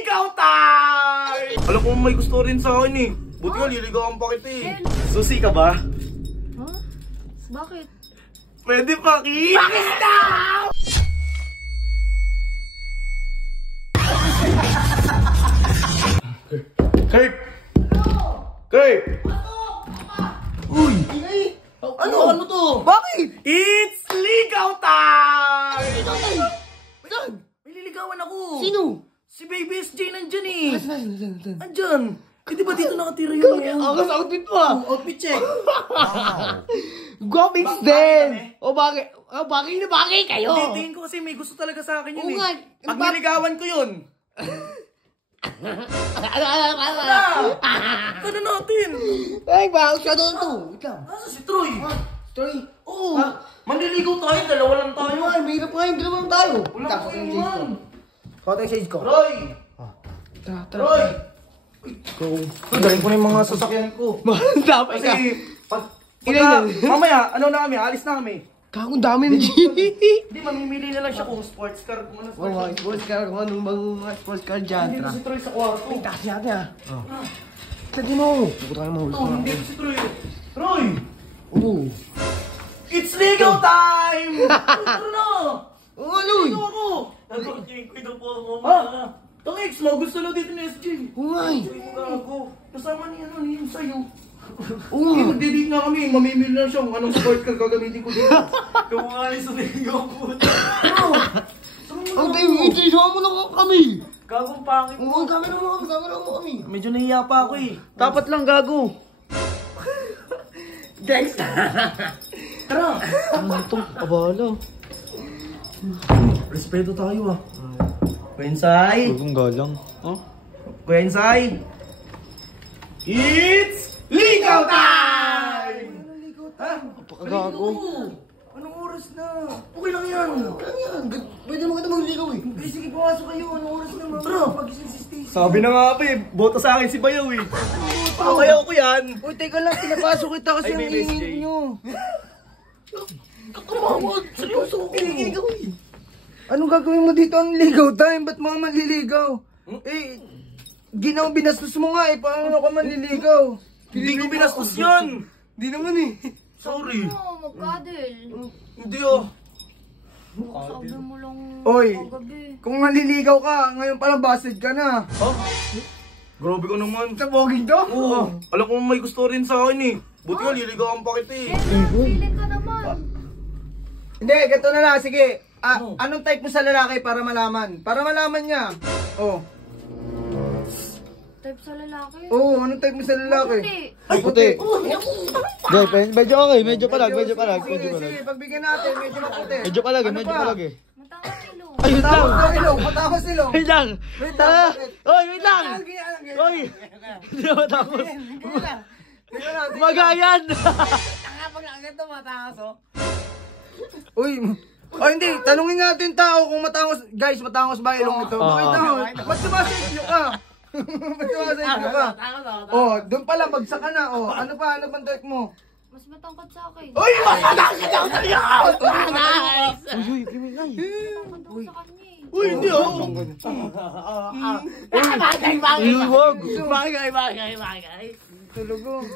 ligaw time! Alam ko may gusto rin sa akin eh. Buti nga liligawan pa kita eh. Susi ka ba? Huh? Bakit? Pwede paki? Pakis daw! Kurt! Kurt! Uy! Ano to? Bakit? It's ligaw time! Saan? May liligawan ako. Sino? Si Baby SJ nandyan eh. Saan? Andyan. Eh di ba dito nakatira yung Ang outfit mo ah. outfit check? Gomix din. O bakit? O bakit na bagay kayo? Hindi, tingin ko kasi may gusto talaga sa akin yun Oo nga. eh. Pag niligawan ko yun. Ano natin? Ay, bakit siya doon to? Wait lang. Asa si Troy? Story. Oo. Manliligaw tayo, dalawa lang tayo. Ay, may hirap nga yung dalawa lang tayo. Wala ko iwan. Kota yung shades ko. Troy! Tara. Troy! Go. Dalhin ko na yung mga sasakyan ko. Dapat ka. Kasi, Ilan yan? mamaya, ano na kami, alis na kami. Kakong dami ng G. Hindi, mamimili na lang siya kung sports car, kung ano sports car. Sports car, kung anong mga sports car dyan. Hindi si Troy sa kwarto. Ay, taas natin ah. Lagi mo. Bukod tayo mahuli. Oh, hindi si Troy. Troy! Oo. It's legal time! Tara na! Oo, Aloy. Ito ako! Nagpagkinig ko ito po ako mga. Tangix, magusto na dito ni SJ. Oo nga eh. Sabi mo gago. Kasama niya ano, niya sa'yo. Oo nga. Magdidig nga kami, mamimili lang siya kung anong sport car gagamitin ko dito. Kung mga alis sa legal po. Ano? Ang tayo, itisama mo lang kami. Gagong pangit. Oo, camera mo kami. Medyo nahiya pa ako eh. Dapat lang gago. Guys. Tara! Ano ito? Abala. Respeto tayo ah. Kuya Insay! Huwag galang. Kuya Insay! It's ligaw time! Ano ligaw time? Napakagago. Anong oras na? Okay lang yan. Pwede mo kita magligaw eh. Eh, sige, pumasok kayo. Anong oras na mga? Tara! Pag-ising si Stacy. Sabi na nga pa eh. Boto sa akin si Bayaw eh. Bayaw ko yan. Uy, teka lang. Pinapasok kita kasi Ay, ang may SJ. ingin nyo. Kakamawag! Seryoso ko. Piniligaw eh. Anong gagawin mo dito? Ang ligaw time? Ba't mga manliligaw? Eh, binastos mo nga eh. Paano ka manliligaw? Hindi ko binastos yan. Hindi naman eh. Sorry. Ano, mag-cuddle. Hindi oh. Sabi mo lang Oy, kagabi. kung manliligaw ka, ngayon pala busted ka na. Oh? Grabe ka naman. Sa boging to? Oo. Alam ko may gusto rin sa akin eh. Buti nga liligawan pa kita eh. Feeling ka naman. Hindi, ganito na lang. Sige. Anong type mo sa lalaki para malaman? Para malaman niya. Oh. Type sa lalaki. Oo, anong type mo sa lalaki? Puti. Ay, puti. Medyo okay, medyo palag. Sige, pagbigyan natin, medyo maputi. Medyo palag, Ano medyo pa? palag eh. Matawag ilong. Ayun lang! Patapos na ilong, patapos ilong. Wait lang! Wait lang, bakit? Oy, wait lang! Sige, Oy! Hindi na matapos. Tingnan natin. Magayan! Uy, hindi, tanungin natin tao kung matangos. Guys, matangos ba ilong nito? Bakit daw? Ba't sumasayos ka? Ba't sumasayos ka? Oh, doon pala, bagsak ka na. Oh, ano bang type mo? Mas matangkad sa akin. Uy, matangkad ako sa'yo! Matangkad daw sa kanya eh. Uy, hindi oh. Bagay. Tulugo.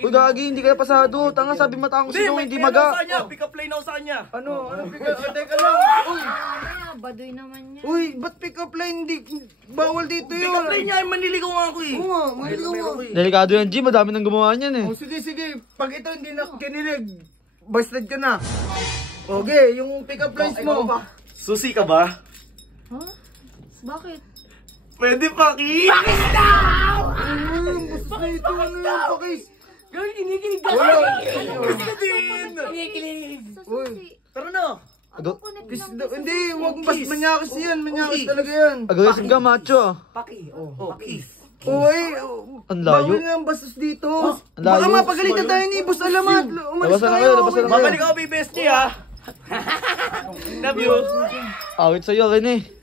Uy, gagi, hindi ka pasado. Tanga, sabi matangos ito, hindi may ano maga. sa kanya. Pick up line ako sa kanya. Ano teka lang. Uy, Kaya, baduy naman niya. uy, ba't pick up line? Bawal dito Pick yun. up line niya. Manliligaw nga ako eh. Oo nga, manliligaw nga. Delikado yan, G. Madami nang gumawa niyan eh. Oh, sige. Pag ito hindi na kinilig, busted ka na. Okay, yung pick up lines mo. Susi ka ba? Huh? Bakit? Pwede paki? Bastos na ito, ano yung pakis? Gawin, kinikilig ka. Wala. Gusto din. Sa susi. Tara na. Ano connect Kiss lang daw. sa Hindi, susi? wag manyakas yan. Manyakas talaga yan. Aggressive ka, macho ah. Oh, paki. Uy, Ang layo. bawal nga ang bastos dito. ang layo. Baka mapagalitan tayo ni Boss Alamat. Umalis Labasan na tayo. kayo, labasan na kayo. Babalik ako, baby bestie ha. Love you. Awit sa'yo, Rene.